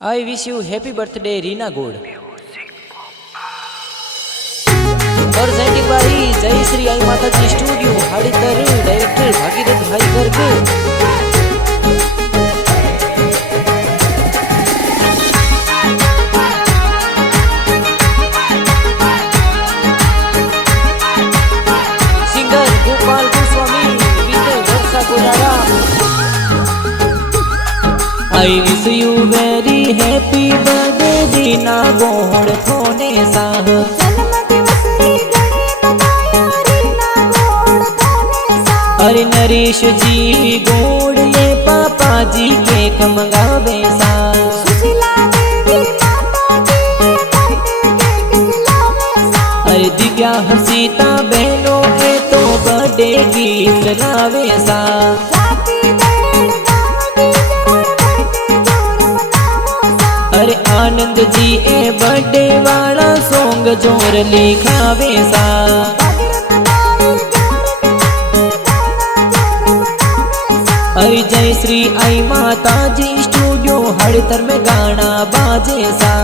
I wish you happy birthday, Reena Gold. Presented by जय Shri Aai Mata ji studio Haritar director Bhagirath Bhai Garg singer Gopal Goswami Vijay Varsha Kolara I wish you very happy birthday Reena Gold थोने साह अरे नरेश जी गोड़ ये पापा जी केक मंगावे सा अरे दिव्या हसीता बहनों के तो बर्थडे गिफ्ट लावे सा अरे आनंद जी ए बर्थडे वाला सॉन्ग जोर लिखावे सा अरे जय श्री आई माता जी स्टूडियो हड़तर में गाना बाजे सा।